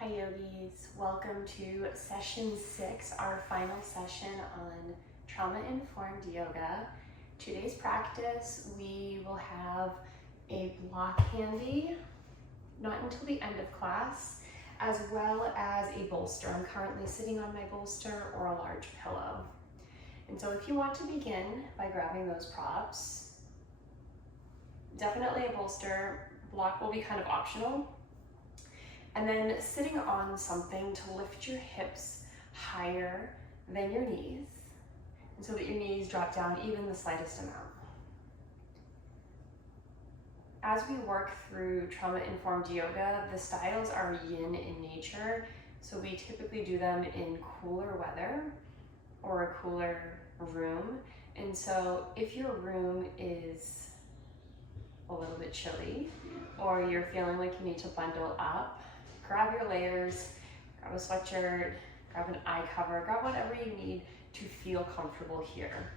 Hi yogis, welcome to session 6, our final session on trauma-informed yoga. Today's practice, we will have a block handy, not until the end of class, as well as a bolster. I'm currently sitting on my bolster or a large pillow. And so if you want to begin by grabbing those props, definitely a bolster. Block will be kind of optional. And then sitting on something to lift your hips higher than your knees, and so that your knees drop down even the slightest amount. As we work through trauma-informed yoga, the styles are yin in nature, so we typically do them in cooler weather or a cooler room. And so if your room is a little bit chilly, or you're feeling like you need to bundle up, grab your layers, grab a sweatshirt, grab an eye cover, grab whatever you need to feel comfortable here.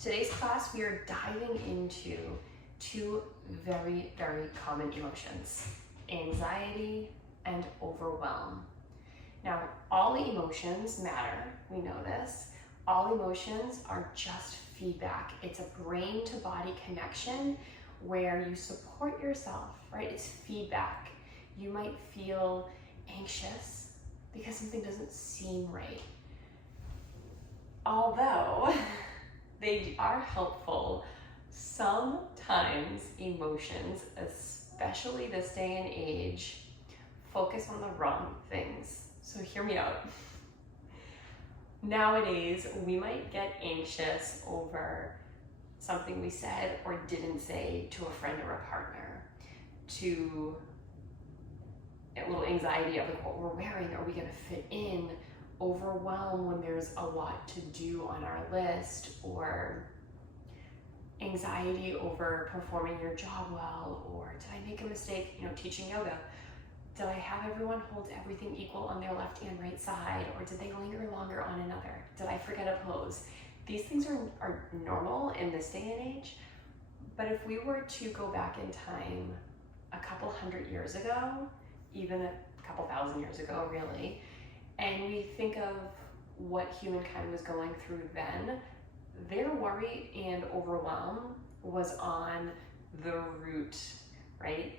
Today's class, we are diving into two very, very common emotions, anxiety and overwhelm. Now, all emotions matter, we know this. All emotions are just feedback. It's a brain to body connection where you support yourself, right? It's feedback. You might feel anxious because something doesn't seem right. Although they are helpful, sometimes emotions, especially this day and age, focus on the wrong things. So hear me out. Nowadays, we might get anxious over something we said or didn't say to a friend or a partner, to a little anxiety of like what we're wearing, are we gonna fit in, overwhelm when there's a lot to do on our list, or anxiety over performing your job well, or did I make a mistake, teaching yoga? Did I have everyone hold everything equal on their left and right side, or did they linger longer on another? Did I forget a pose? These things are normal in this day and age, but if we were to go back in time a couple hundred years ago, even a couple thousand years ago really, and we think of what humankind was going through then, their worry and overwhelm was on the root, right?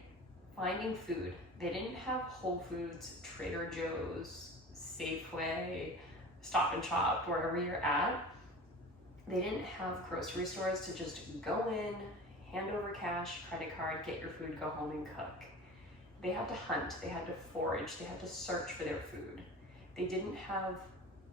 Finding food. They didn't have Whole Foods, Trader Joe's, Safeway, Stop and Shop, wherever you're at. They didn't have grocery stores to just go in, hand over cash, credit card, get your food, go home and cook. They had to hunt, they had to forage, they had to search for their food. They didn't have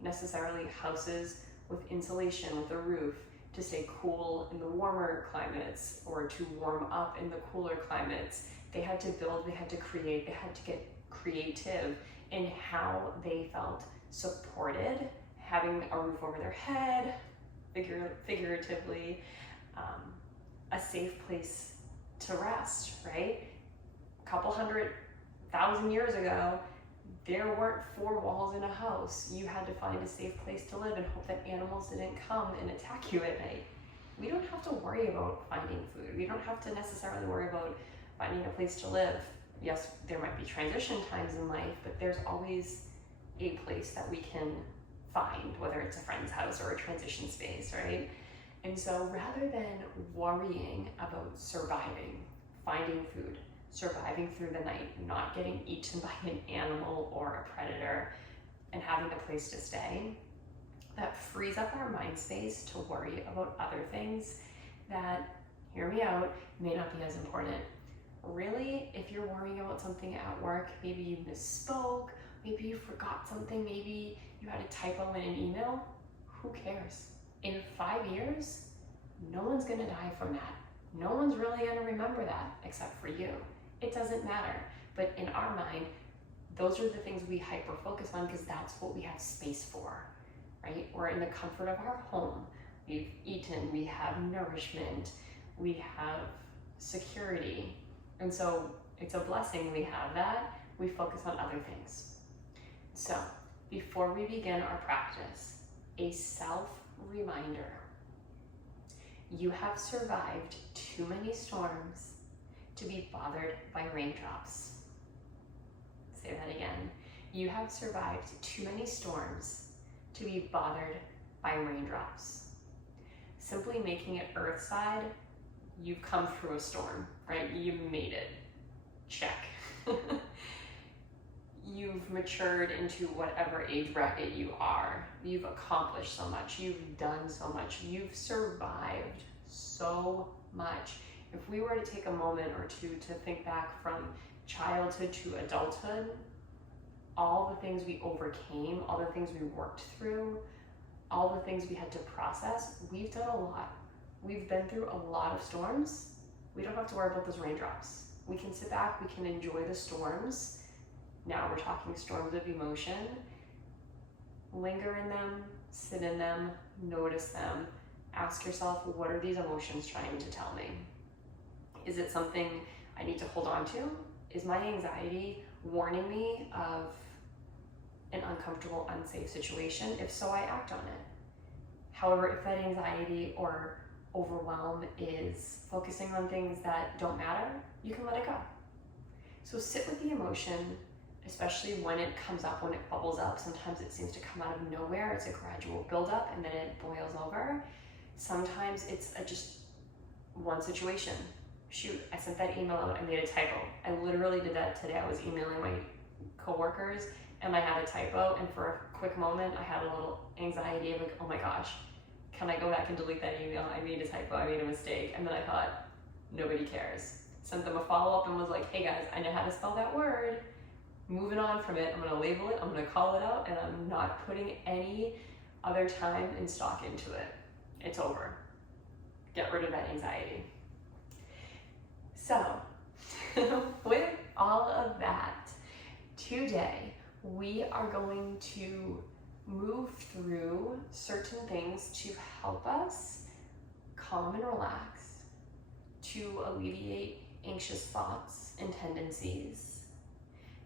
necessarily houses with insulation, with a roof, to stay cool in the warmer climates or to warm up in the cooler climates. They had to build, they had to create, they had to get creative in how they felt supported, having a roof over their head, figuratively, a safe place to rest, right? A couple 100,000 years ago, there weren't 4 walls in a house. You had to find a safe place to live and hope that animals didn't come and attack you at night. We don't have to worry about finding food. We don't have to necessarily worry about finding a place to live. Yes, there might be transition times in life, but there's always a place that we can find, whether it's a friend's house or a transition space, right? And so rather than worrying about surviving, finding food, surviving through the night, not getting eaten by an animal or a predator, and having a place to stay, that frees up our mind space to worry about other things that, hear me out, may not be as important. Really, if you're worrying about something at work, maybe you misspoke, maybe you forgot something, maybe you had a typo in an email, who cares? In 5 years, no one's gonna die from that. No one's really gonna remember that except for you. It doesn't matter, but in our mind, those are the things we hyper focus on because that's what we have space for, right? We're in the comfort of our home. We've eaten, we have nourishment, we have security. And so it's a blessing we have that. We focus on other things. So before we begin our practice, a self-reminder. You have survived too many storms to be bothered by raindrops. You have survived too many storms to be bothered by raindrops. Simply making it earthside, you've come through a storm, right? You made it. Check. You've matured into whatever age bracket you are. You've accomplished so much. You've done so much. You've survived so much. If we were to take a moment or two to think back from childhood to adulthood, all the things we overcame, all the things we worked through, all the things we had to process, we've done a lot. We've been through a lot of storms. We don't have to worry about those raindrops. We can sit back, we can enjoy the storms. Now we're talking storms of emotion. Linger in them, sit in them, notice them. Ask yourself, what are these emotions trying to tell me? Is it something I need to hold on to? Is my anxiety warning me of an uncomfortable, unsafe situation? If so, I act on it. However, if that anxiety or overwhelm is focusing on things that don't matter, you can let it go. So sit with the emotion, especially when it comes up, when it bubbles up. Sometimes it seems to come out of nowhere. It's a gradual buildup and then it boils over. Sometimes it's just one situation. Shoot, I sent that email out, I made a typo. I literally did that today. I was emailing my coworkers and I had a typo, and for a quick moment I had a little anxiety of like, oh my gosh, can I go back and delete that email? I made a typo, I made a mistake. And then I thought, nobody cares. Sent them a follow-up and was like, hey guys, I know how to spell that word. Moving on from it, I'm gonna label it, I'm gonna call it out, and I'm not putting any other time and stock into it. It's over. Get rid of that anxiety. So, with all of that, today we are going to move through certain things to help us calm and relax, to alleviate anxious thoughts and tendencies,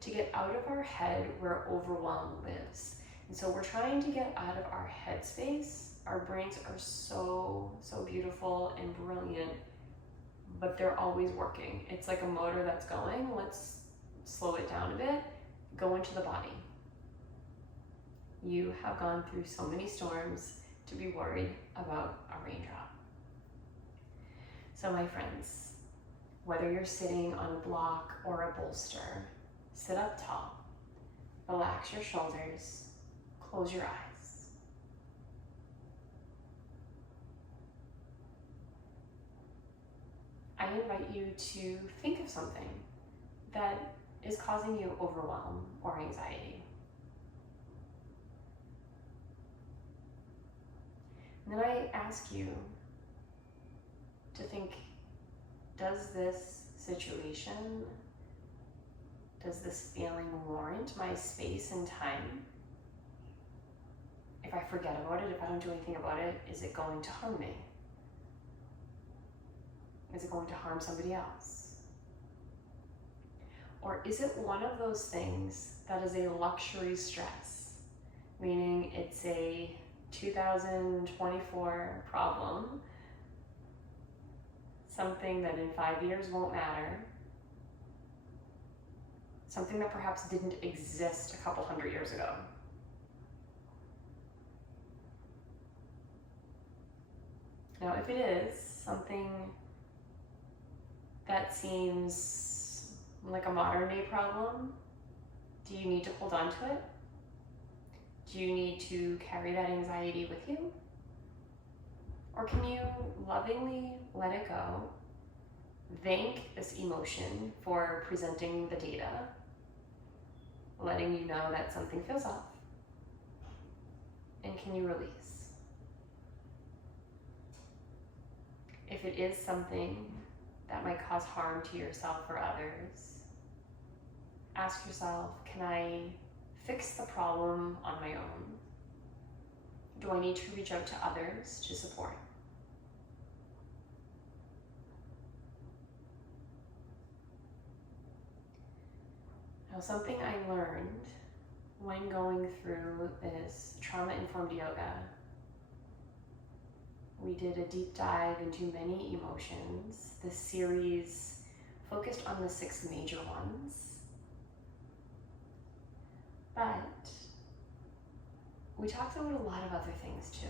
to get out of our head where overwhelm lives. And so we're trying to get out of our head space. Our brains are so beautiful and brilliant, but they're always working. It's like a motor that's going. Let's slow it down a bit. Go into the body. You have gone through so many storms to be worried about a raindrop. So my friends, whether you're sitting on a block or a bolster, sit up tall, relax your shoulders, close your eyes. I invite you to think of something that is causing you overwhelm or anxiety. And then I ask you to think, does this situation, does this feeling warrant my space and time? If I forget about it, if I don't do anything about it, is it going to harm me? Is it going to harm somebody else? Or is it one of those things that is a luxury stress, meaning it's a 2024 problem, something that in 5 years won't matter, something that perhaps didn't exist a couple hundred years ago? Now, if it is something that seems like a modern day problem, do you need to hold on to it? Do you need to carry that anxiety with you? Or can you lovingly let it go, thank this emotion for presenting the data, letting you know that something feels off, and can you release? If it is something that might cause harm to yourself or others, ask yourself, can I fix the problem on my own? Do I need to reach out to others to support? Now, something I learned when going through this trauma-informed yoga, we did a deep dive into many emotions. This series focused on the 6 major ones. But we talked about a lot of other things too.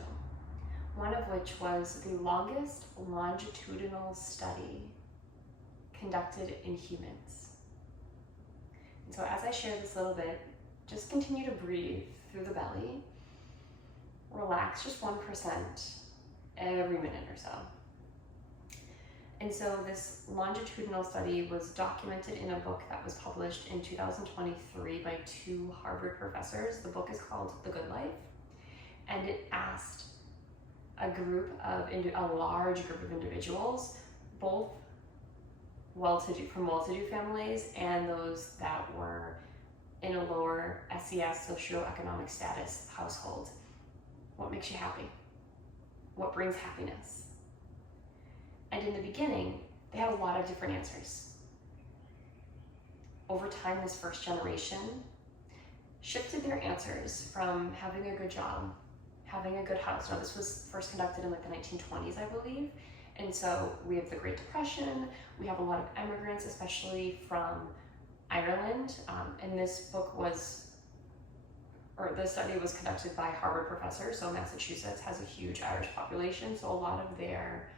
One of which was the longest longitudinal study conducted in humans. And so as I share this little bit, just continue to breathe through the belly. Relax just 1% every minute or so. And so this longitudinal study was documented in a book that was published in 2023 by 2 Harvard professors. The book is called The Good Life, and it asked a large group of individuals, both from well-to-do families and those that were in a lower SES, socioeconomic status household. What makes you happy? What brings happiness? And in the beginning, they had a lot of different answers. Over time, this first generation shifted their answers from having a good job, having a good house. Now, this was first conducted in like the 1920s, I believe. And so we have the Great Depression. We have a lot of immigrants, especially from Ireland. And this study was conducted by Harvard professors. So Massachusetts has a huge Irish population. So a lot of their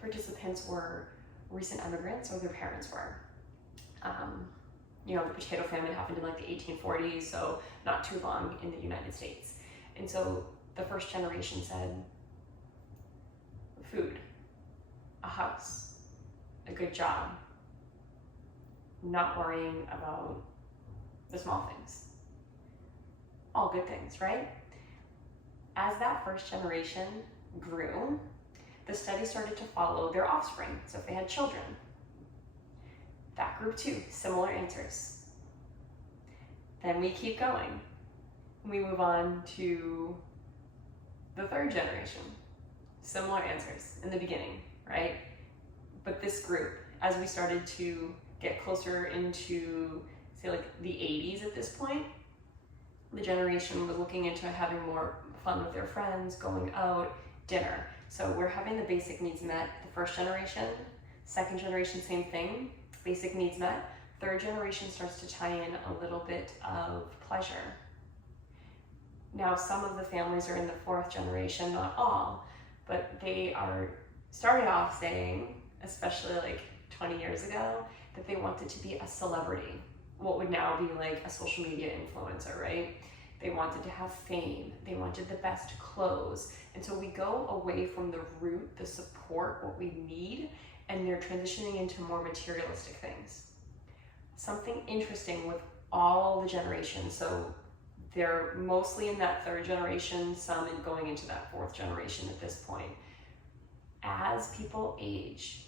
participants were recent immigrants, or their parents were. The potato famine happened in like the 1840s, so not too long in the United States. And so the first generation said, food, a house, a good job, not worrying about the small things. All good things, right? As that first generation grew, the study started to follow their offspring. So if they had children, that group too, similar answers. Then we keep going. We move on to the third generation. Similar answers in the beginning, right? But this group, as we started to get closer into, say, like the 80s at this point, the generation was looking into having more fun with their friends, going out, dinner. So we're having the basic needs met, the first generation. Second generation, same thing, basic needs met. Third generation starts to tie in a little bit of pleasure. Now, some of the families are in the fourth generation, not all, but they are started off saying, especially like 20 years ago, that they wanted to be a celebrity, what would now be like a social media influencer, right? They wanted to have fame, they wanted the best clothes. And so we go away from the root, the support, what we need, and they're transitioning into more materialistic things. Something interesting with all the generations, so they're mostly in that third generation, some going into that fourth generation at this point. As people age,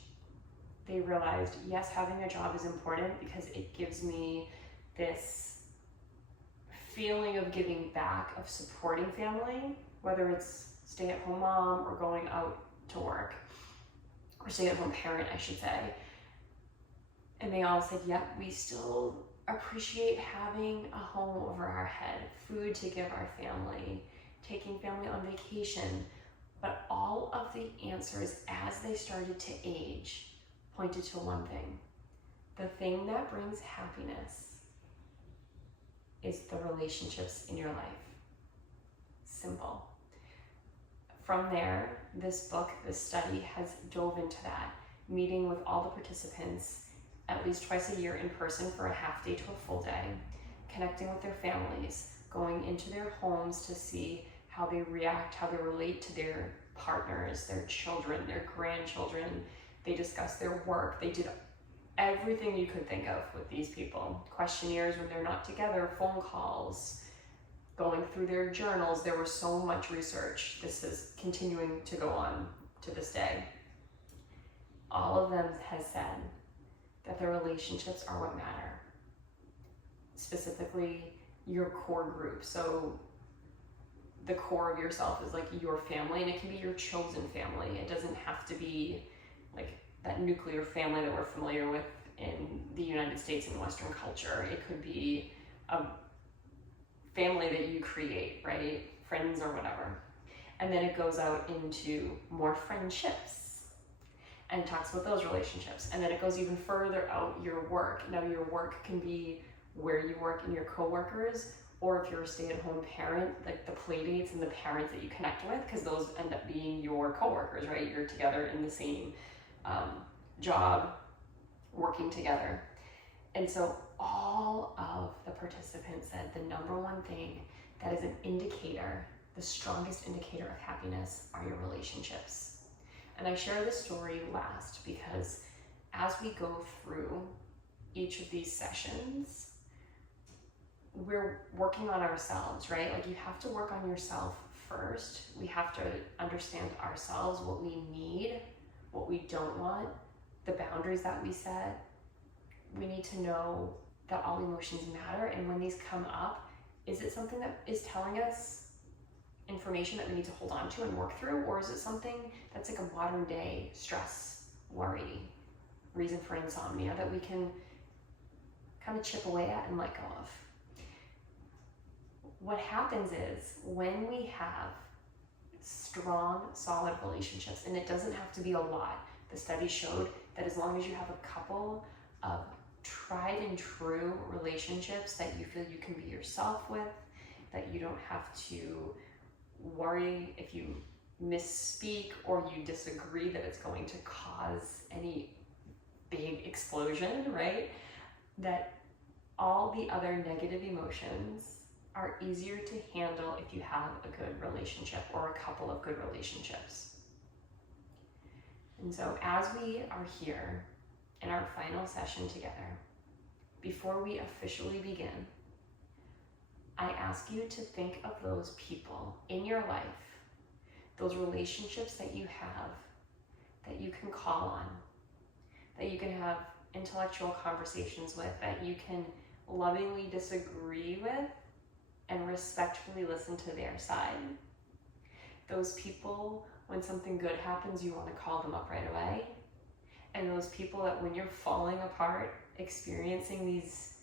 they realized, yes, having a job is important because it gives me this feeling of giving back, of supporting family, whether it's stay-at-home mom or going out to work, or stay-at-home parent, I should say. And they all said, yep, we still appreciate having a home over our head, food to give our family, taking family on vacation. But all of the answers as they started to age pointed to one thing. The thing that brings happiness is the relationships in your life. Simple. From there, this book, this study has dove into that, meeting with all the participants at least twice a year in person for a half day to a full day, connecting with their families, going into their homes to see how they react, how they relate to their partners, their children, their grandchildren. They discussed their work. They did everything you could think of with these people. Questionnaires when they're not together, phone calls, going through their journals. There was so much research. This is continuing to go on to this day. All of them has said that the relationships are what matter. Specifically, your core group. So the core of yourself is like your family, and it can be your chosen family. It doesn't have to be like that nuclear family that we're familiar with in the United States and Western culture. It could be a family that you create, right? Friends or whatever. And then it goes out into more friendships and talks about those relationships. And then it goes even further out, your work. Now your work can be where you work and your coworkers, or if you're a stay-at-home parent, like the play dates and the parents that you connect with, because those end up being your coworkers, right? You're together in the same job, working together. And so all of the participants said the number one thing that is an indicator, the strongest indicator of happiness, are your relationships. And I share this story last because as we go through each of these sessions, we're working on ourselves, right? Like, you have to work on yourself first. We have to understand ourselves, what we need, what we don't want, the boundaries that we set. We need to know that all emotions matter, and when these come up, is it something that is telling us information that we need to hold on to and work through, or is it something that's like a modern day stress, worry, reason for insomnia that we can kind of chip away at and let go of? What happens is when we have strong, solid relationships, and it doesn't have to be a lot. The study showed that as long as you have a couple of tried and true relationships that you feel you can be yourself with, that you don't have to worry if you misspeak or you disagree that it's going to cause any big explosion, right? That all the other negative emotions are easier to handle if you have a good relationship or a couple of good relationships. And so as we are here in our final session together, before we officially begin, I ask you to think of those people in your life, those relationships that you have, that you can call on, that you can have intellectual conversations with, that you can lovingly disagree with and respectfully listen to their side. Those people, when something good happens, you want to call them up right away. And those people that when you're falling apart, experiencing these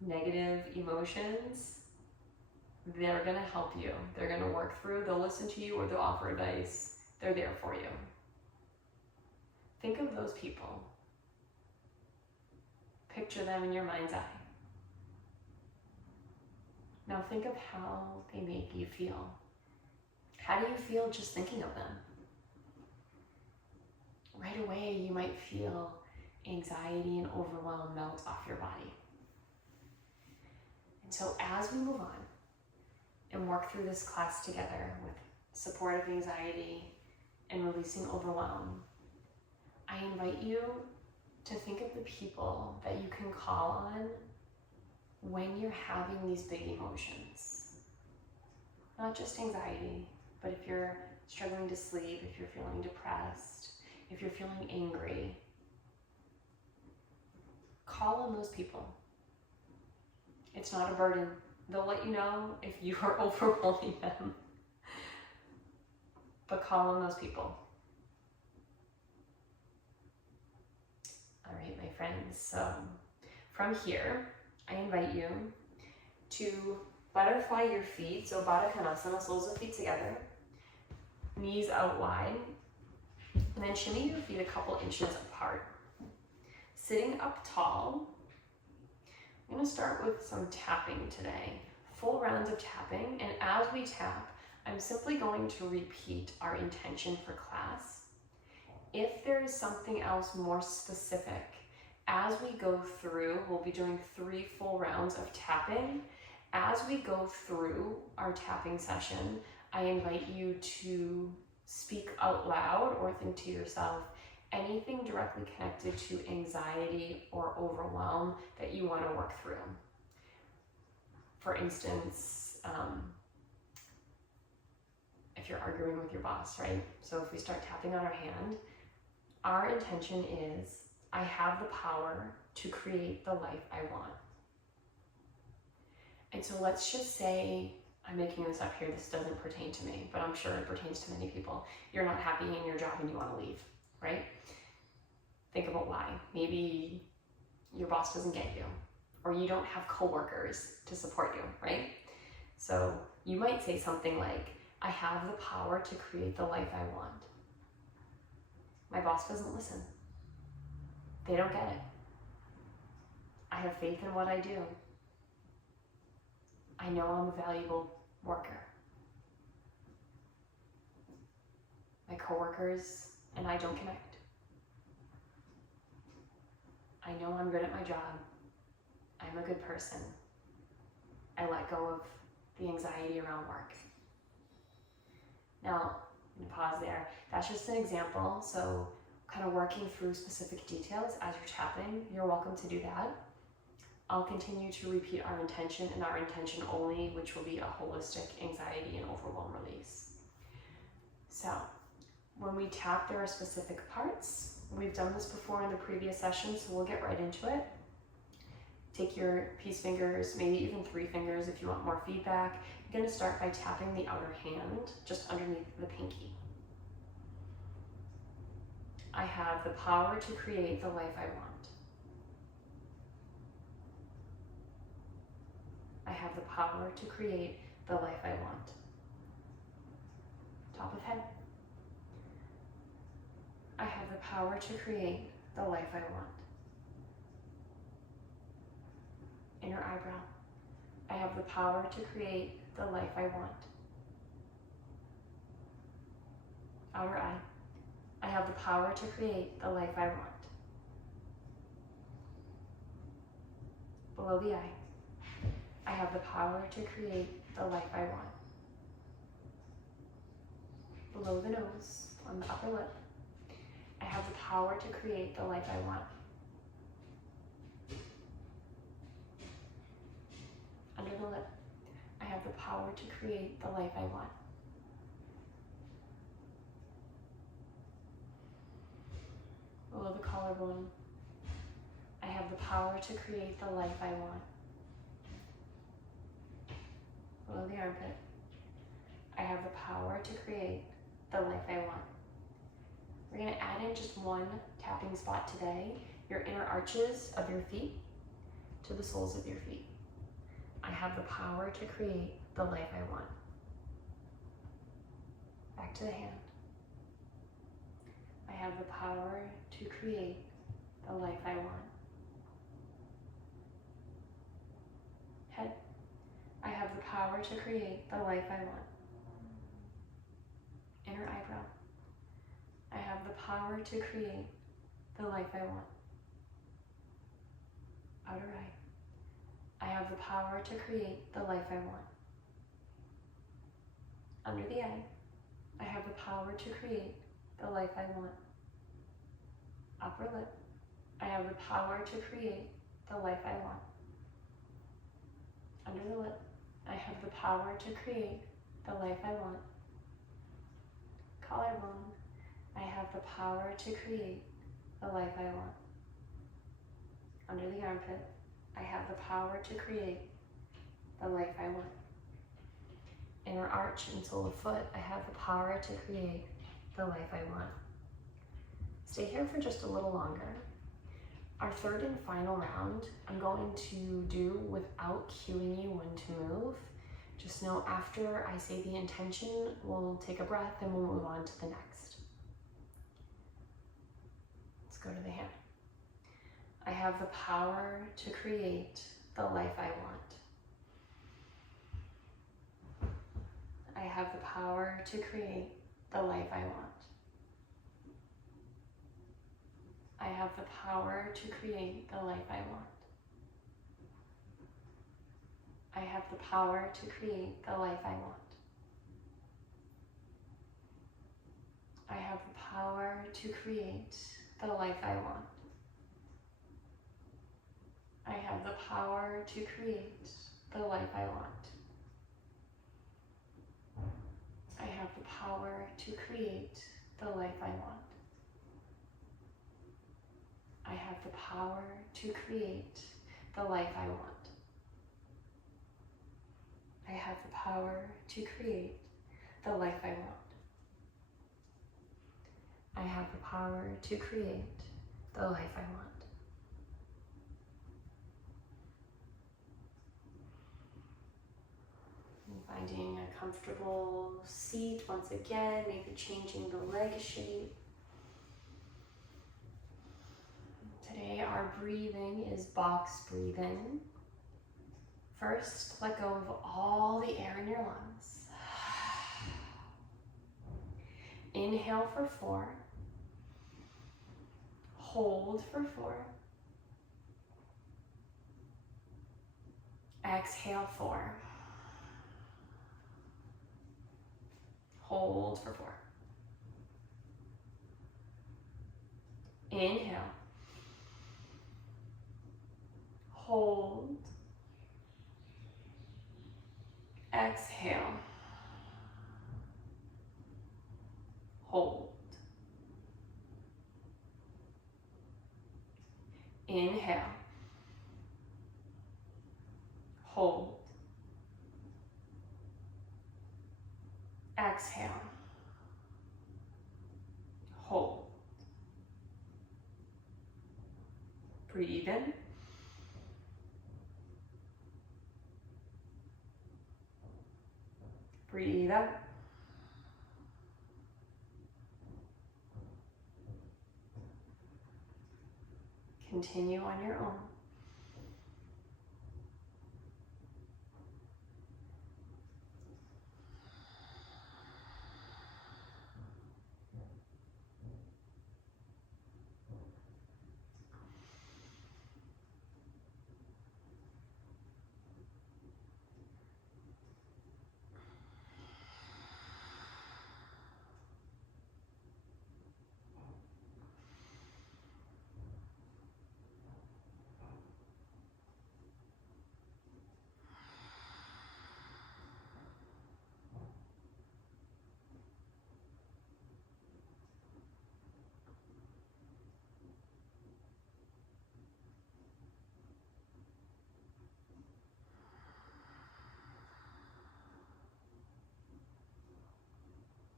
negative emotions, they're going to help you. They're going to work through, they'll listen to you, or they'll offer advice. They're there for you. Think of those people. Picture them in your mind's eye. Now think of how they make you feel. How do you feel just thinking of them? Right away, you might feel anxiety and overwhelm melt off your body. And so as we move on and work through this class together with support of anxiety and releasing overwhelm, I invite you to think of the people that you can call on when you're having these big emotions. Not just anxiety, but if you're struggling to sleep, if you're feeling depressed, if you're feeling angry, call on those people. It's not a burden. They'll let you know if you are overwhelming them. But call on those people. All right, my friends. So from here, I invite you to butterfly your feet. So Baddha Konasana, soles of feet together, knees out wide, and then shimmy your feet a couple inches apart. Sitting up tall, I'm going to start with some tapping today. Full rounds of tapping, and as we tap, I'm simply going to repeat our intention for class. If there is something else more specific, as we go through, we'll be doing 3 full rounds of tapping. As we go through our tapping session, I invite you to speak out loud or think to yourself anything directly connected to anxiety or overwhelm that you want to work through. For instance, if you're arguing with your boss, right? So if we start tapping on our hand, our intention is, I have the power to create the life I want. And so let's just say, I'm making this up here, this doesn't pertain to me, but I'm sure it pertains to many people. You're not happy in your job and you want to leave, right? Think about why. Maybe your boss doesn't get you, or you don't have coworkers to support you, right? So you might say something like, I have the power to create the life I want. My boss doesn't listen. They don't get it. I have faith in what I do. I know I'm a valuable worker. My coworkers and I don't connect. I know I'm good at my job. I'm a good person. I let go of the anxiety around work. Now, I'm gonna pause there. That's just an example, so kind of working through specific details as you're tapping, you're welcome to do that. I'll continue to repeat our intention and our intention only, which will be a holistic anxiety and overwhelm release. So, when we tap, there are specific parts. We've done this before in the previous session, so we'll get right into it. Take your peace fingers, maybe even 3 fingers if you want more feedback. You're going to start by tapping the outer hand just underneath the pinky. I have the power to create the life I want. I have the power to create the life I want. Top of head. I have the power to create the life I want. Inner eyebrow. I have the power to create the life I want. Outer eye. I have the power to create the life I want. Below the eye. I have the power to create the life I want. Below the nose, on the upper lip. I have the power to create the life I want. Under the lip, I have the power to create the life I want. Below the collarbone, I have the power to create the life I want. Below the armpit, I have the power to create the life I want. We're going to add in just one tapping spot today, your inner arches of your feet to the soles of your feet. I have the power to create the life I want. Back to the hand. I have the power to create the life I want. Head. I have the power to create the life I want. Inner eyebrow. I have the power to create the life I want. Outer eye. I have the power to create the life I want. Under the eye. I have the power to create the life I want. Upper lip. I have the power to create the life I want. Under the lip. I have the power to create the life I want. Collarbone. I have the power to create the life I want. Under the armpit, I have the power to create the life I want. Inner arch and sole of foot, I have the power to create the life I want. Stay here for just a little longer. Our third and final round, I'm going to do without cueing you when to move. Just know after I say the intention, we'll take a breath and we'll move on to the next. Let's go to the hand. I have the power to create the life I want. I have the power to create the life I want. I have the power to create the life I want. I have the power to create the life I want. I have the power to create the life I want. I have the power to create the life I want. I have the power to create the life I want. I have the power to create the life I want. I have the power to create the life I want. I have the power to create the life I want. And finding a comfortable seat once again, maybe changing the leg shape. Today our breathing is box breathing. First, let go of all the air in your lungs. Inhale for 4. Hold for 4. Exhale 4. Hold for 4. Inhale. Hold. Exhale. Hold. Inhale. Hold. Exhale. Hold. Breathe in. Breathe out. Continue on your own.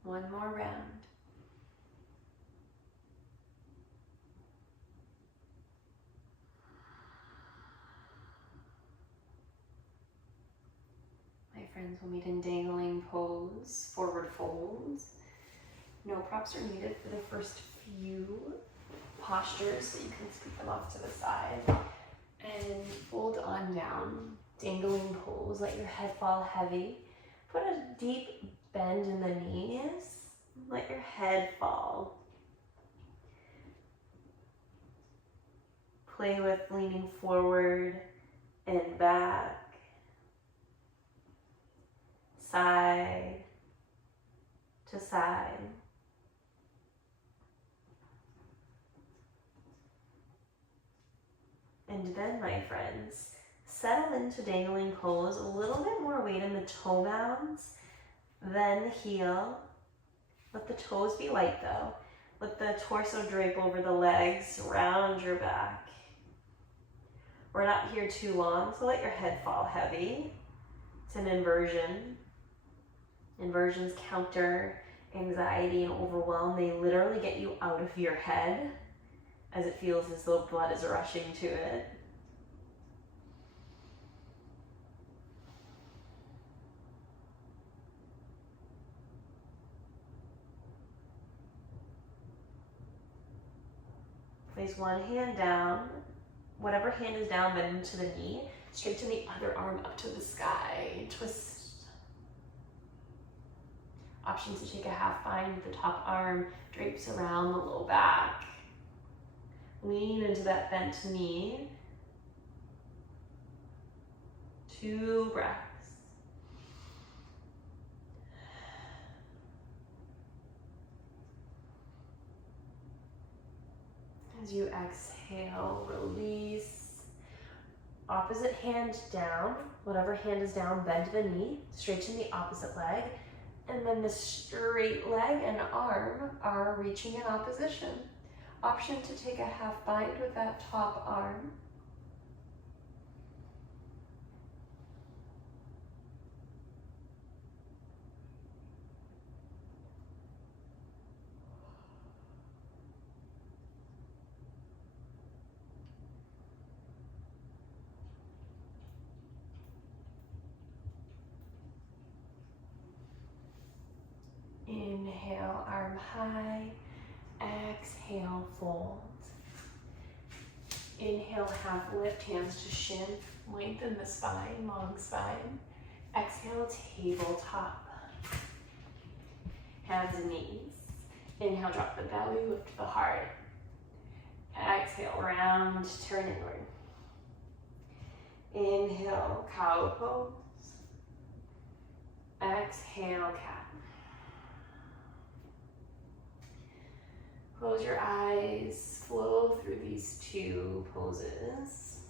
One more round. My friends, will meet in dangling pose, forward folds. No props are needed for the first few postures, so you can scoop them off to the side. And fold on down, dangling pose, let your head fall heavy. Put a deep bend in the knees, let your head fall. Play with leaning forward and back, side to side. And then, my friends, settle into dangling pose, a little bit more weight in the toe mounds, then heel. Let the toes be light though. Let the torso drape over the legs, round your back. We're not here too long, so let your head fall heavy. It's an inversion. Inversions counter anxiety and overwhelm. They literally get you out of your head, as it feels as though blood is rushing to it. Place one hand down. Whatever hand is down, bend into the knee. Straighten the other arm up to the sky. Twist. Option to take a half bind with the top arm drapes around the low back. Lean into that bent knee. 2 breaths. As you exhale, release. Opposite hand down. Whatever hand is down, bend the knee. Straighten the opposite leg. And then the straight leg and arm are reaching in opposition. Option to take a half bind with that top arm. Inhale, arm high. Exhale, fold. Inhale, half lift, hands to shin. Lengthen the spine, long spine. Exhale, tabletop. Hands and knees. Inhale, drop the belly, lift the heart. Exhale, round, turn inward. Inhale, cow pose. Exhale, cat. Close your eyes, flow through these two poses.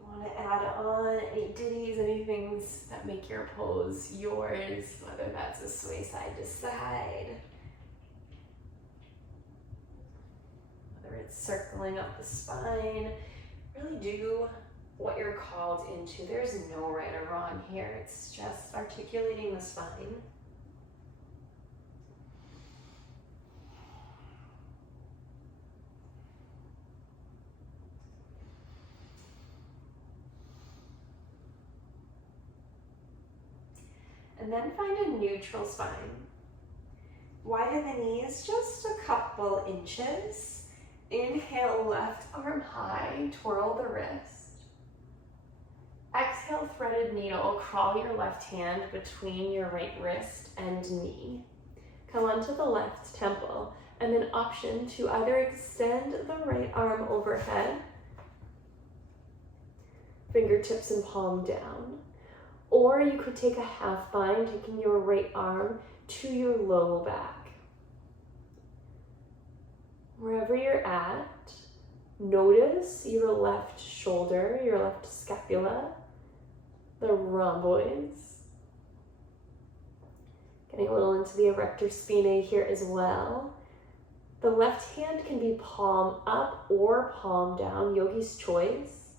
Want to add on any ditties, any things that make your pose yours, whether that's a sway side to side, whether it's circling up the spine. Really do what you're called into. There's no right or wrong here. It's just articulating the spine. And then find a neutral spine. Widen the knees just a couple inches. Inhale, left arm high, twirl the wrist. Exhale, threaded needle, crawl your left hand between your right wrist and knee. Come onto the left temple, and then option to either extend the right arm overhead, fingertips and palm down, or you could take a half bind, taking your right arm to your low back. Wherever you're at, notice your left shoulder, your left scapula, the rhomboids. Getting a little into the erector spinae here as well. The left hand can be palm up or palm down, yogi's choice.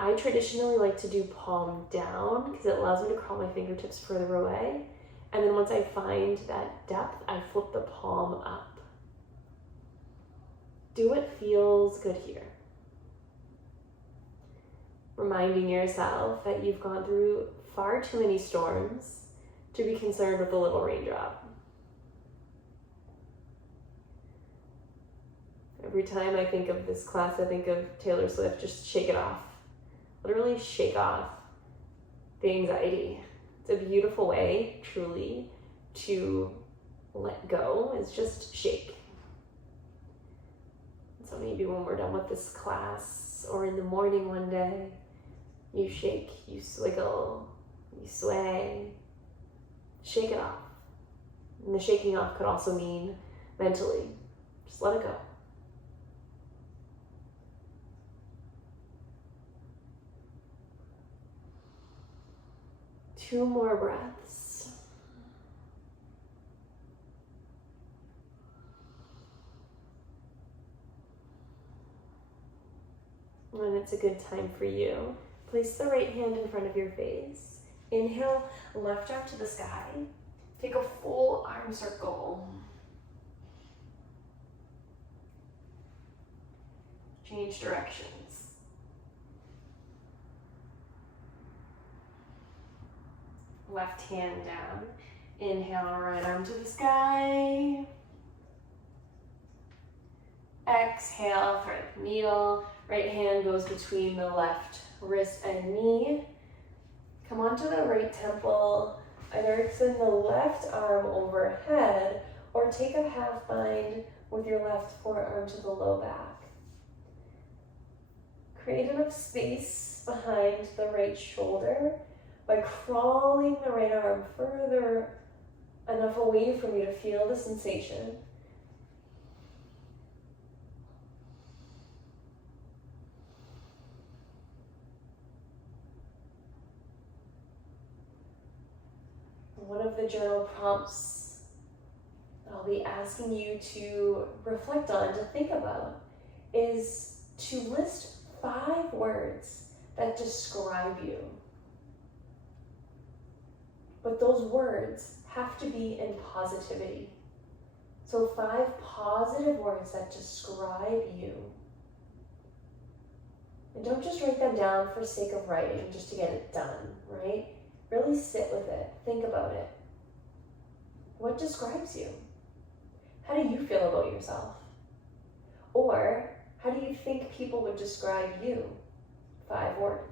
I traditionally like to do palm down because it allows me to crawl my fingertips further away. And then once I find that depth, I flip the palm up. Do what feels good here. Reminding yourself that you've gone through far too many storms to be concerned with a little raindrop. Every time I think of this class, I think of Taylor Swift, just shake it off. Literally shake off the anxiety. It's a beautiful way, truly, to let go, is just shake. So maybe when we're done with this class or in the morning one day, you shake, you swiggle, you sway, shake it off. And the shaking off could also mean mentally, just let it go. Two more breaths. And it's a good time for you. Place the right hand in front of your face. Inhale, left arm to the sky. Take a full arm circle. Change directions. Left hand down. Inhale, right arm to the sky. Exhale, thread the needle. Right hand goes between the left wrist and knee. Come onto the right temple. Either extend the left arm overhead or take a half bind with your left forearm to the low back. Create enough space behind the right shoulder by crawling the right arm further enough away from you to feel the sensation. One of the journal prompts that I'll be asking you to reflect on, to think about, is to list 5 words that describe you. But those words have to be in positivity. So 5 positive words that describe you. And don't just write them down for sake of writing, just to get it done, right? Really sit with it. Think about it. What describes you? How do you feel about yourself? Or how do you think people would describe you? 5 words.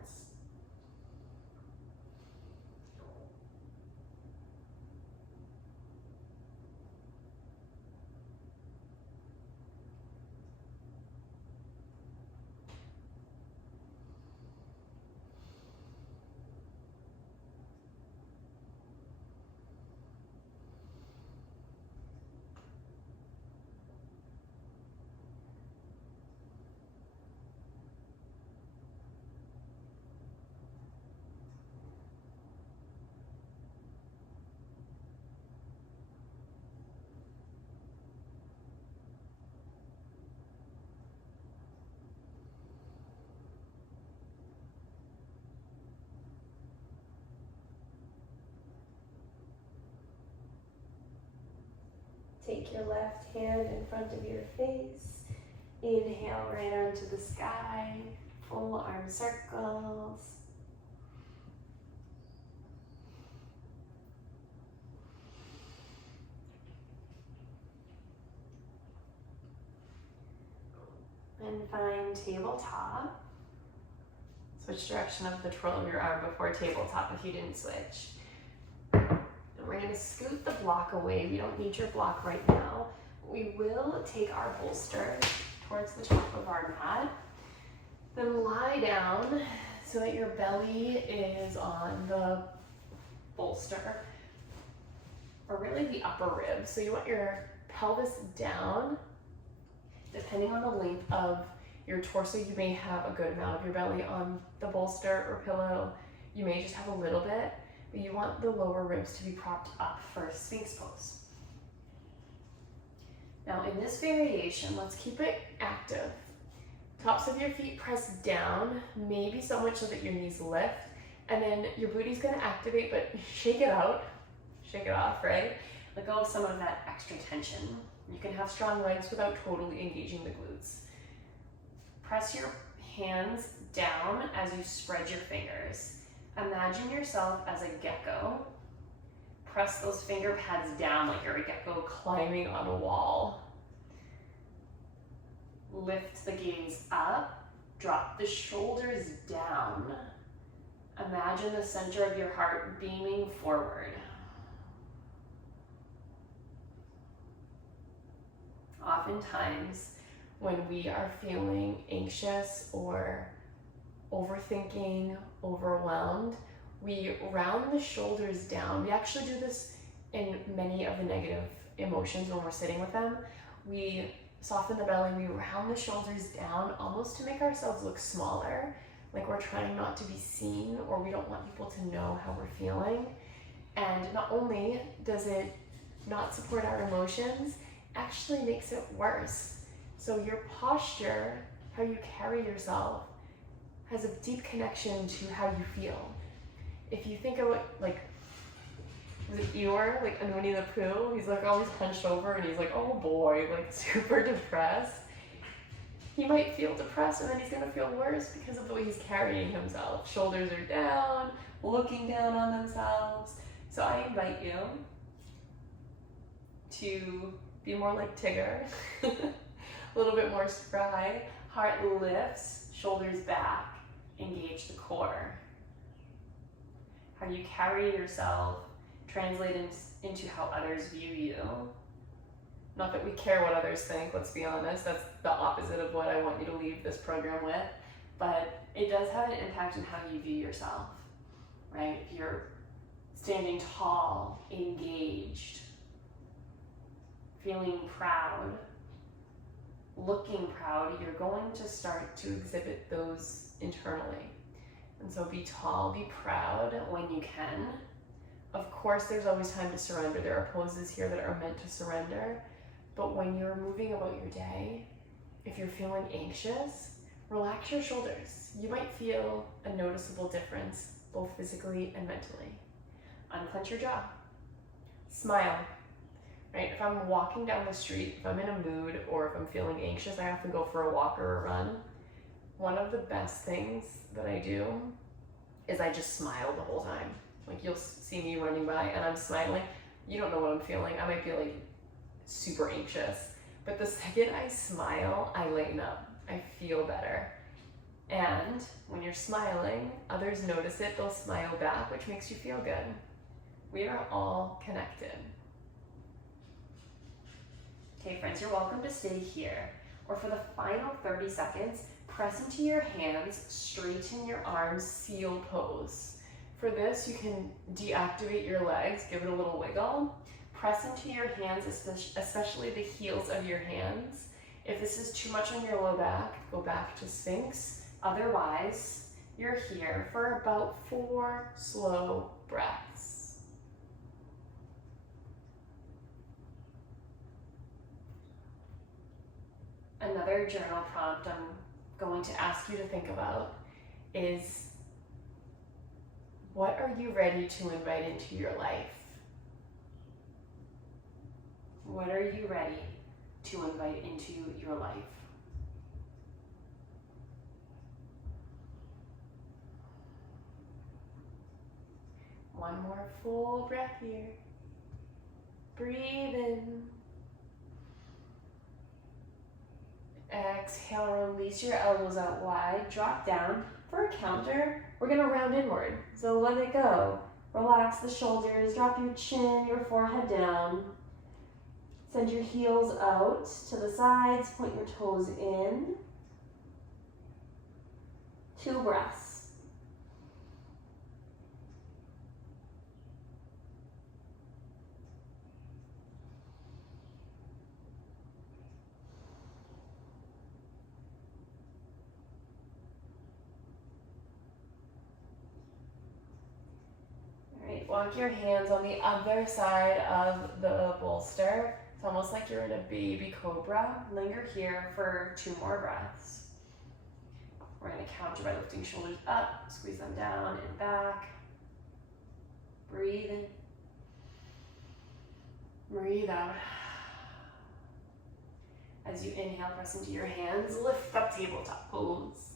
Take your left hand in front of your face. Inhale right onto the sky. Full arm circles. And find tabletop. Switch direction of the twirl of your arm before tabletop if you didn't switch. We're going to scoot the block away. We don't need your block right now. We will take our bolster towards the top of our mat. Then lie down so that your belly is on the bolster, or really the upper ribs. So you want your pelvis down. Depending on the length of your torso, you may have a good amount of your belly on the bolster or pillow. You may just have a little bit. But you want the lower ribs to be propped up for Sphinx pose. Now in this variation, let's keep it active. Tops of your feet press down, maybe so much so that your knees lift, and then your booty's gonna activate, but shake it out, shake it off, right? Let go of some of that extra tension. You can have strong legs without totally engaging the glutes. Press your hands down as you spread your fingers. Imagine yourself as a gecko. Press those finger pads down like you're a gecko climbing on a wall. Lift the gaze up, drop the shoulders down. Imagine the center of your heart beaming forward. Oftentimes, when we are feeling anxious or overthinking, overwhelmed, we round the shoulders down. We actually do this in many of the negative emotions when we're sitting with them. We soften the belly, we round the shoulders down almost to make ourselves look smaller, like we're trying not to be seen or we don't want people to know how we're feeling. And not only does it not support our emotions, actually makes it worse. So your posture, how you carry yourself, has a deep connection to how you feel. If you think of it like, was it Eeyore, like in Winnie the Pooh? He's like always hunched over and he's like, oh boy, like super depressed. He might feel depressed and then he's gonna feel worse because of the way he's carrying himself. Shoulders are down, looking down on themselves. So I invite you to be more like Tigger, a little bit more spry. Heart lifts, shoulders back, engage the core. How you carry yourself translate into how others view you. Not that we care what others think, let's be honest. That's the opposite of what I want you to leave this program with. But it does have an impact on how you view yourself, right? If you're standing tall, engaged, feeling proud, looking proud, you're going to start to exhibit those internally. And so be tall, be proud when you can. Of course, there's always time to surrender. There are poses here that are meant to surrender. But when you're moving about your day, if you're feeling anxious, relax your shoulders. You might feel a noticeable difference, both physically and mentally. Unclench your jaw. Smile. Right? If I'm walking down the street, if I'm in a mood, or if I'm feeling anxious, I often go for a walk or a run. One of the best things that I do is I just smile the whole time. Like you'll see me running by and I'm smiling. You don't know what I'm feeling. I might be like super anxious. But the second I smile, I lighten up. I feel better. And when you're smiling, others notice it, they'll smile back, which makes you feel good. We are all connected. Okay, friends, you're welcome to stay here. Or for the final 30 seconds, press into your hands, straighten your arms, seal pose. For this, you can deactivate your legs, give it a little wiggle. Press into your hands, especially the heels of your hands. If this is too much on your low back, go back to Sphinx. Otherwise, you're here for about 4 slow breaths. Another journal prompt I'm going to ask you to think about is, what are you ready to invite into your life? What are you ready to invite into your life? One more full breath here. Breathe in. Exhale, release your elbows out wide. Drop down. For a counter, we're gonna round inward. So let it go. Relax the shoulders, drop your chin, your forehead down. Send your heels out to the sides, point your toes in. 2 breaths. Walk your hands on the other side of the bolster. It's almost like you're in a baby cobra. Linger here for 2 more breaths. We're going to counter by lifting shoulders up, squeeze them down and back. Breathe in. Breathe out. As you inhale, press into your hands, lift up tabletop pose.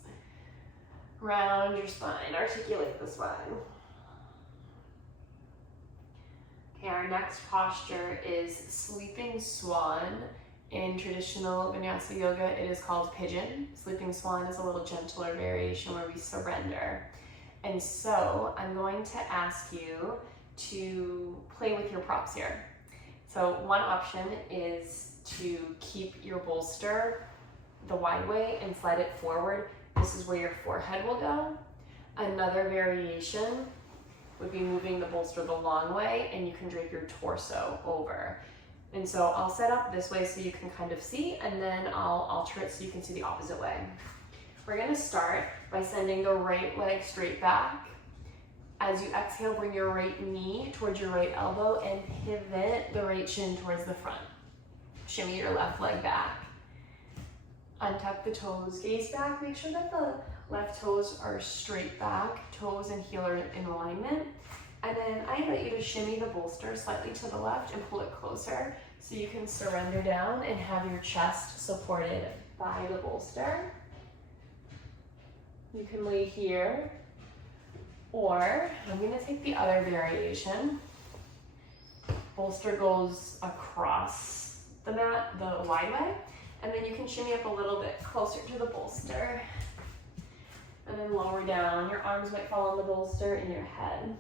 Round your spine, articulate the spine. Okay, our next posture is Sleeping Swan. In traditional Vinyasa yoga, it is called Pigeon. Sleeping Swan is a little gentler variation where we surrender. And so I'm going to ask you to play with your props here. So one option is to keep your bolster the wide way and slide it forward. This is where your forehead will go. Another variation would be moving the bolster the long way, and you can drape your torso over. And so I'll set up this way so you can kind of see, and then I'll alter it so you can see the opposite way. We're gonna start by sending the right leg straight back. As you exhale, bring your right knee towards your right elbow and pivot the right shin towards the front. Shimmy your left leg back. Untuck the toes, gaze back, make sure that the left toes are straight back, toes and heel are in alignment. And then I invite you to shimmy the bolster slightly to the left and pull it closer so you can surrender down and have your chest supported by the bolster. You can lay here, or I'm gonna take the other variation. Bolster goes across the mat the wide way, and then you can shimmy up a little bit closer to the bolster. And then lower down. Your arms might fall on the bolster and your head.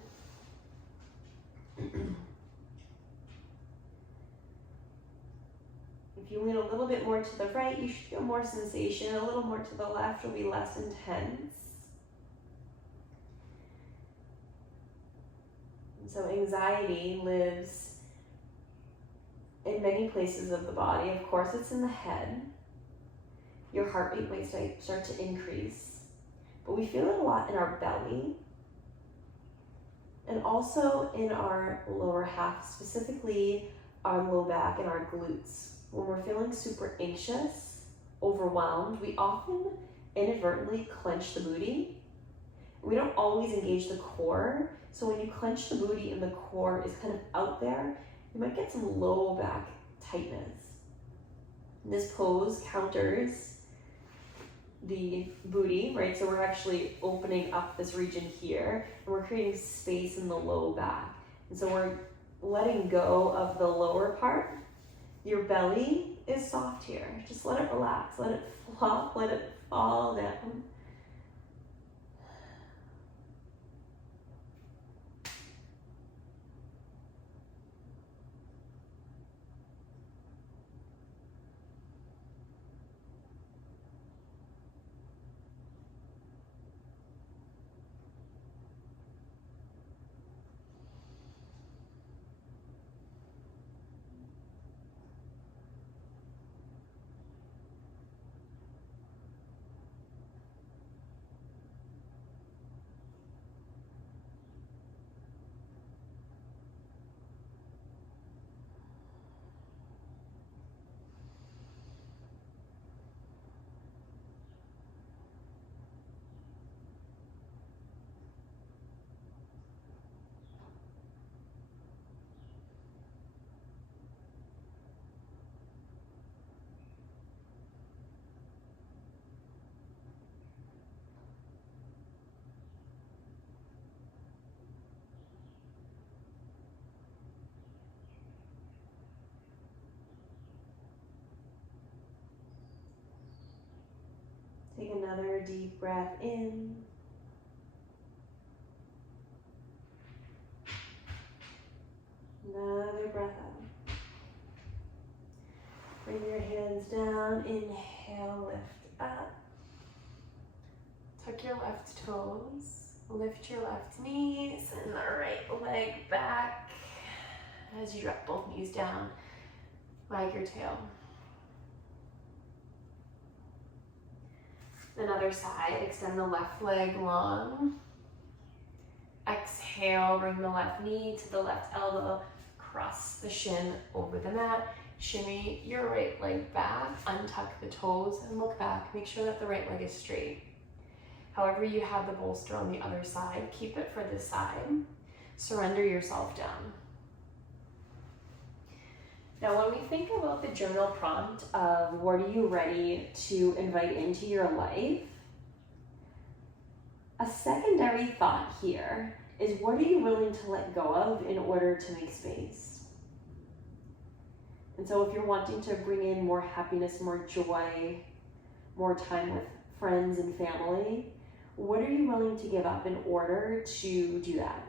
If you lean a little bit more to the right, you should feel more sensation. A little more to the left will be less intense. And so anxiety lives in many places of the body. Of course, it's in the head. Your heart rate might start to increase. But we feel it a lot in our belly and also in our lower half, specifically our low back and our glutes. When we're feeling super anxious, overwhelmed, we often inadvertently clench the booty. We don't always engage the core. So when you clench the booty and the core is kind of out there, you might get some low back tightness. And this pose counters the booty, right? So we're actually opening up this region here, and we're creating space in the low back. And so we're letting go of the lower part. Your belly is soft here. Just let it relax, let it flop, let it fall down. Take another deep breath in. Another breath out. Bring your hands down. Inhale, lift up. Tuck your left toes. Lift your left knees and the right leg back. As you drop both knees down, wag your tail. Another side, extend the left leg long. Exhale, bring the left knee to the left elbow, cross the shin over the mat. Shimmy your right leg back, untuck the toes and look back. Make sure that the right leg is straight. However you have the bolster on the other side, keep it for this side. Surrender yourself down. Now, when we think about the journal prompt of what are you ready to invite into your life, a secondary thought here is what are you willing to let go of in order to make space? And so if you're wanting to bring in more happiness, more joy, more time with friends and family, what are you willing to give up in order to do that?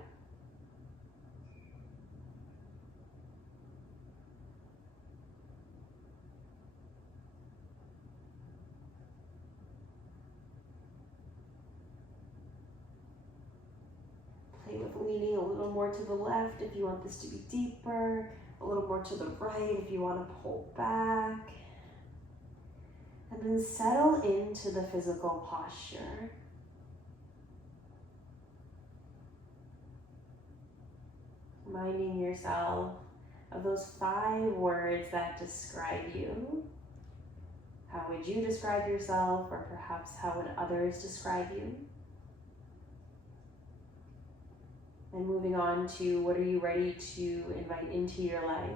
Play with leaning a little more to the left if you want this to be deeper, a little more to the right if you want to pull back. And then settle into the physical posture. Reminding yourself of those 5 words that describe you. How would you describe yourself, or perhaps how would others describe you? And moving on to what are you ready to invite into your life?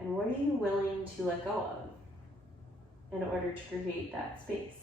And what are you willing to let go of in order to create that space?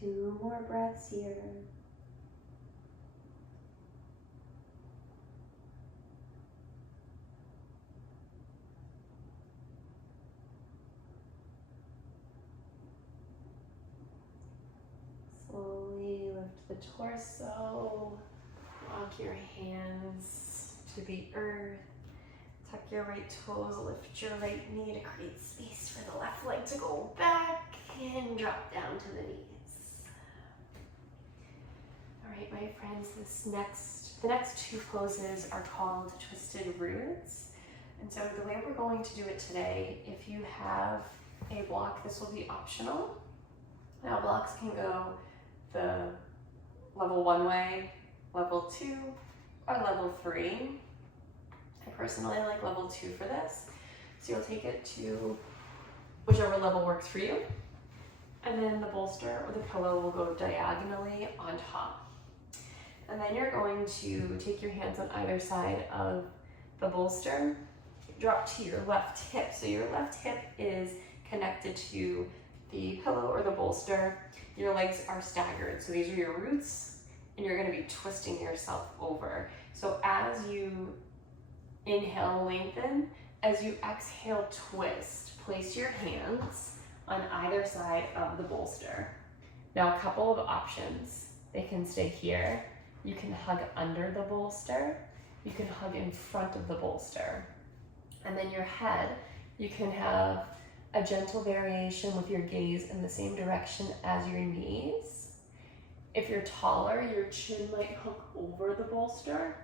2 more breaths here. Slowly lift the torso, walk your hands to the earth, tuck your right toes, lift your right knee to create space for the left leg to go back and drop down to the knees. All right, my friends, the next 2 poses are called twisted roots. And so the way we're going to do it today, if you have a block, this will be optional. Now blocks can go the level 1 way, level 2, or level 3. I personally like level 2 for this. So you'll take it to whichever level works for you. And then the bolster or the pillow will go diagonally on top. And then you're going to take your hands on either side of the bolster, drop to your left hip. So your left hip is connected to the pillow or the bolster. Your legs are staggered. So these are your roots, and you're gonna be twisting yourself over. So as you inhale, lengthen. As you exhale, twist. Place your hands on either side of the bolster. Now, a couple of options. They can stay here. You can hug under the bolster. You can hug in front of the bolster. And then your head, you can have a gentle variation with your gaze in the same direction as your knees. If you're taller, your chin might hook over the bolster.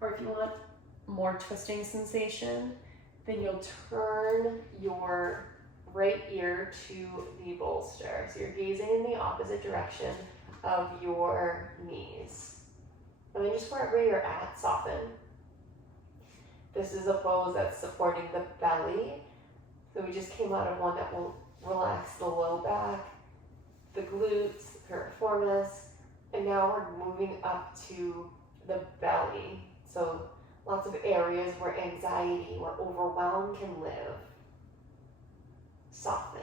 Or if you want more twisting sensation, then you'll turn your right ear to the bolster. So you're gazing in the opposite direction of your knees. And then just wherever you're at, soften. This is a pose that's supporting the belly. So we just came out of one that will relax the low back, the glutes, the piriformis, and now we're moving up to the belly. So lots of areas where anxiety or overwhelm can live. Soften.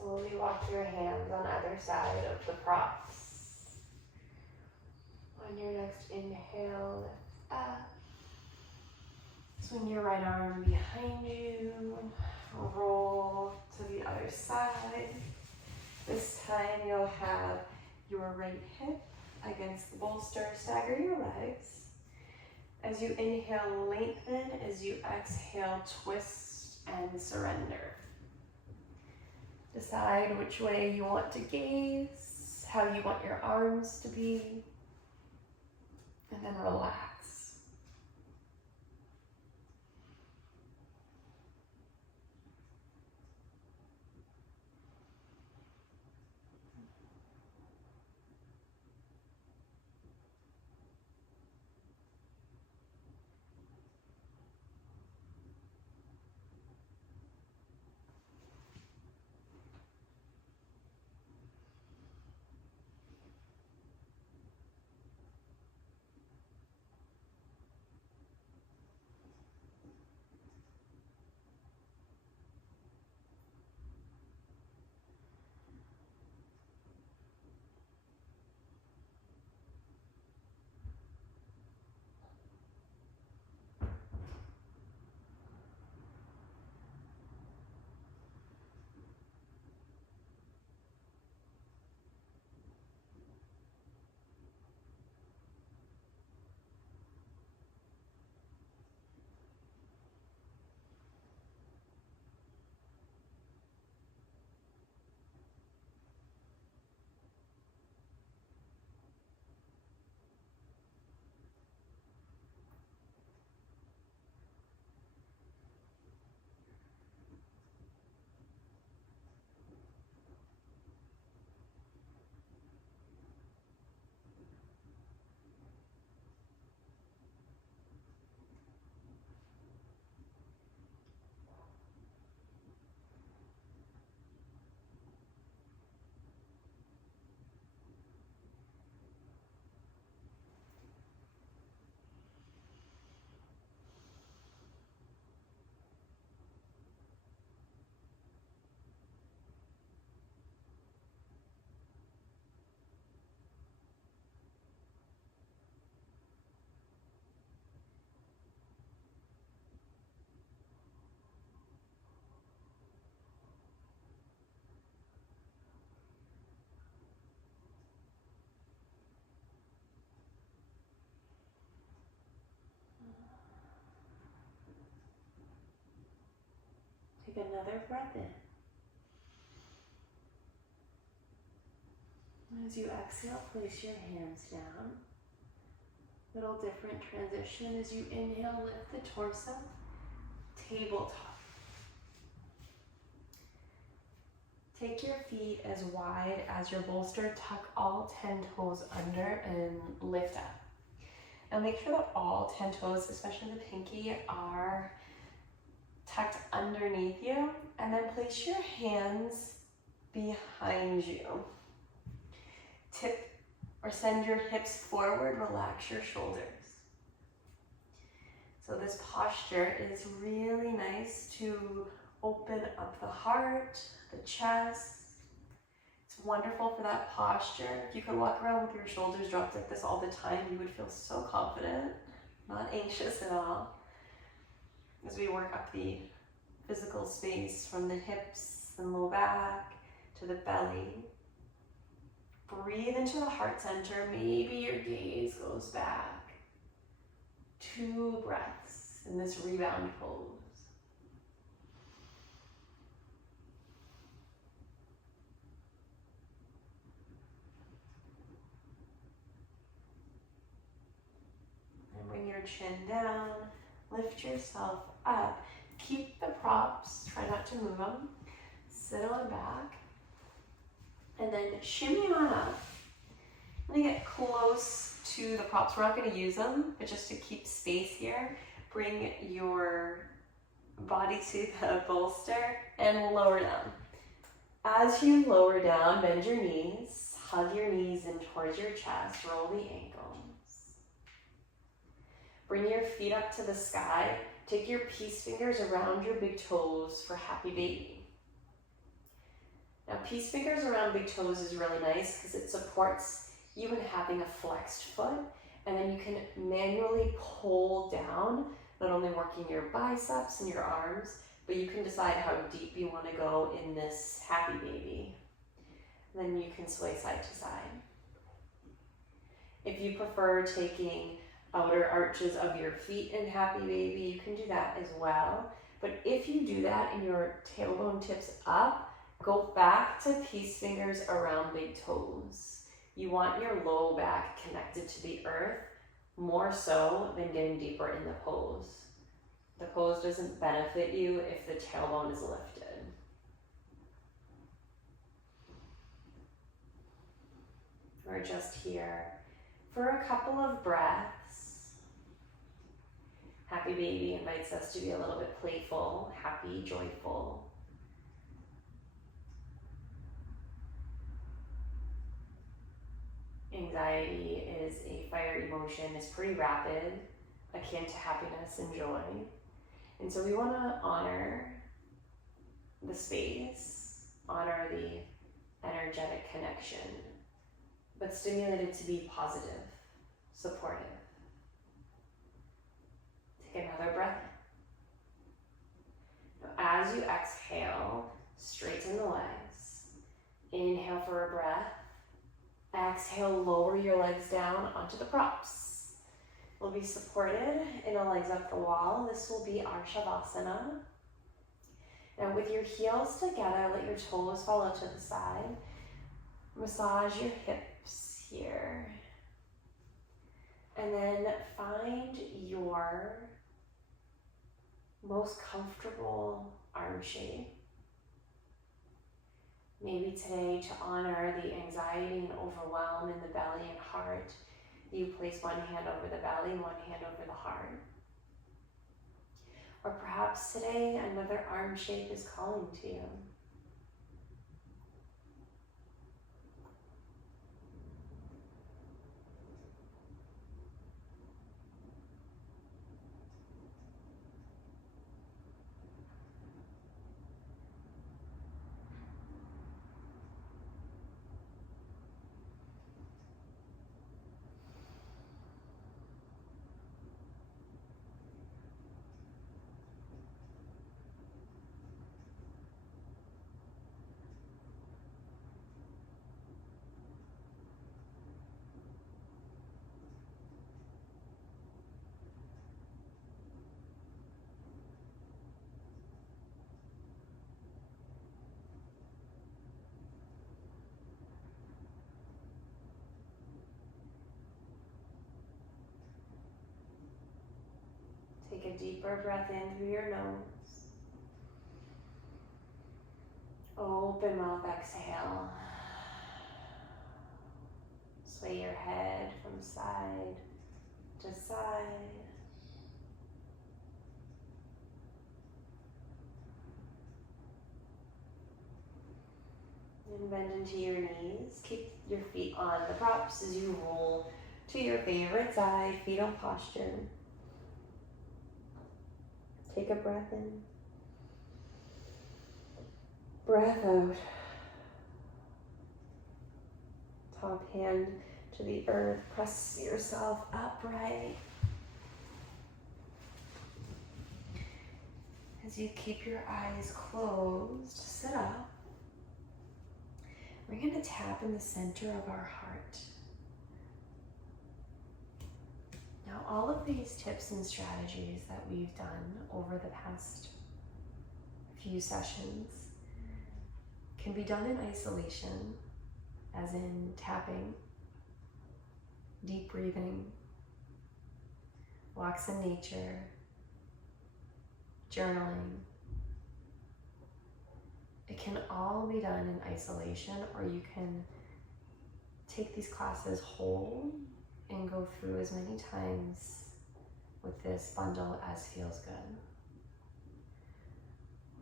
Slowly walk your hands on either side of the props. On your next inhale, lift up. Swing your right arm behind you, roll to the other side. This time you'll have your right hip against the bolster, stagger your legs. As you inhale, lengthen. As you exhale, twist and surrender. Decide which way you want to gaze, how you want your arms to be, and then relax. Take another breath in. As you exhale, place your hands down. Little different transition. As you inhale, lift the torso, tabletop. Take your feet as wide as your bolster, tuck all 10 toes under and lift up. Now make sure that all 10 toes, especially the pinky, are tucked underneath you, and then place your hands behind you. Tip or send your hips forward, relax your shoulders. So this posture is really nice to open up the heart, the chest. It's wonderful for that posture. If you could walk around with your shoulders dropped like this all the time, you would feel so confident, not anxious at all. As we work up the physical space from the hips and low back to the belly. Breathe into the heart center. Maybe your gaze goes back. 2 breaths in this rebound pose. And bring your chin down. Lift yourself up. Keep the props. Try not to move them. Sit on back. And then shimmy on up. I'm gonna get close to the props. We're not gonna use them, but just to keep space here, bring your body to the bolster and lower down. As you lower down, bend your knees, hug your knees in towards your chest, roll the ankles. Bring your feet up to the sky. Take your peace fingers around your big toes for happy baby. Now, peace fingers around big toes is really nice because it supports you in having a flexed foot, and then you can manually pull down not only working your biceps and your arms, but you can decide how deep you want to go in this happy baby. Then you can sway side to side. If you prefer taking outer arches of your feet in happy baby, you can do that as well. But if you do that and your tailbone tips up, go back to peace fingers around big toes. You want your low back connected to the earth more so than getting deeper in the pose. The pose doesn't benefit you if the tailbone is lifted. We're just here for a couple of breaths. Happy baby invites us to be a little bit playful, happy, joyful. Anxiety is a fire emotion, it's pretty rapid, akin to happiness and joy. And so we want to honor the space, honor the energetic connection, but stimulate it to be positive, supportive. Take another breath. Now, as you exhale, straighten the legs. Inhale for a breath. Exhale, lower your legs down onto the props. We'll be supported in the legs up the wall. This will be our Shavasana. Now with your heels together, let your toes fall out to the side. Massage your hips here. And then find your most comfortable arm shape. Maybe today, to honor the anxiety and overwhelm in the belly and heart, you place one hand over the belly and one hand over the heart. Or perhaps today, another arm shape is calling to you. Take a deeper breath in through your nose. Open mouth, exhale. Sway your head from side to side. And bend into your knees. Keep your feet on the props as you roll to your favorite side, feet on posture. Take a breath in. Breath out. Top hand to the earth. Press yourself upright. As you keep your eyes closed, sit up. We're going to tap in the center of our heart. Now, all of these tips and strategies that we've done over the past few sessions can be done in isolation, as in tapping, deep breathing, walks in nature, journaling. It can all be done in isolation, or you can take these classes whole and go through as many times with this bundle as feels good.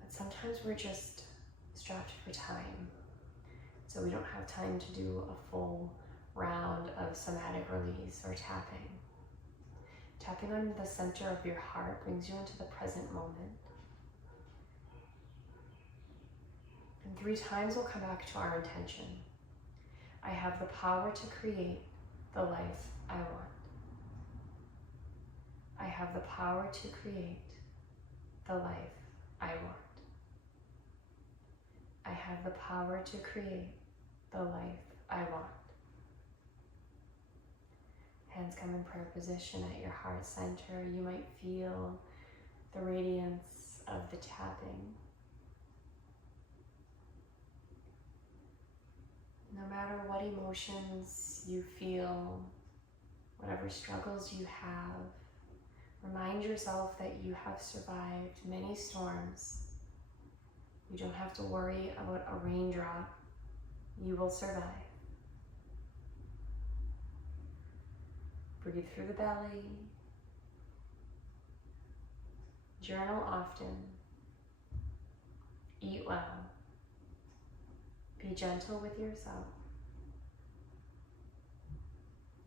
But sometimes we're just strapped for time, so we don't have time to do a full round of somatic release or tapping. Tapping on the center of your heart brings you into the present moment. And 3 times we'll come back to our intention. I have the power to create the life I want. I have the power to create the life I want. I have the power to create the life I want. Hands come in prayer position at your heart center. You might feel the radiance of the tapping. No matter what emotions you feel, whatever struggles you have, remind yourself that you have survived many storms. You don't have to worry about a raindrop. You will survive. Breathe through the belly. Journal often. Eat well. Be gentle with yourself.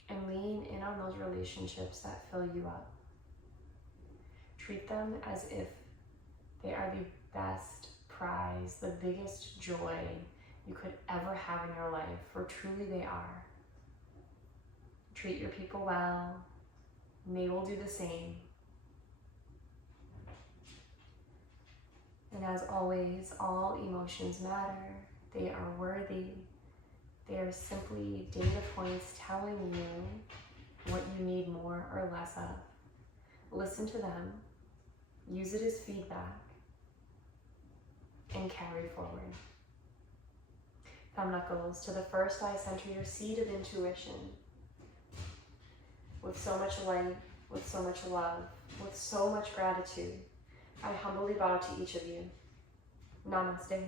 And lean in on those relationships that fill you up. Treat them as if they are the best prize, the biggest joy you could ever have in your life, for truly they are. Treat your people well, and they will do the same. And as always, all emotions matter. They are worthy. They are simply data points telling you what you need more or less of. Listen to them, use it as feedback, and carry forward. Thumb knuckles to the first eye center, your seat of intuition. With so much light, with so much love, with so much gratitude, I humbly bow to each of you. Namaste.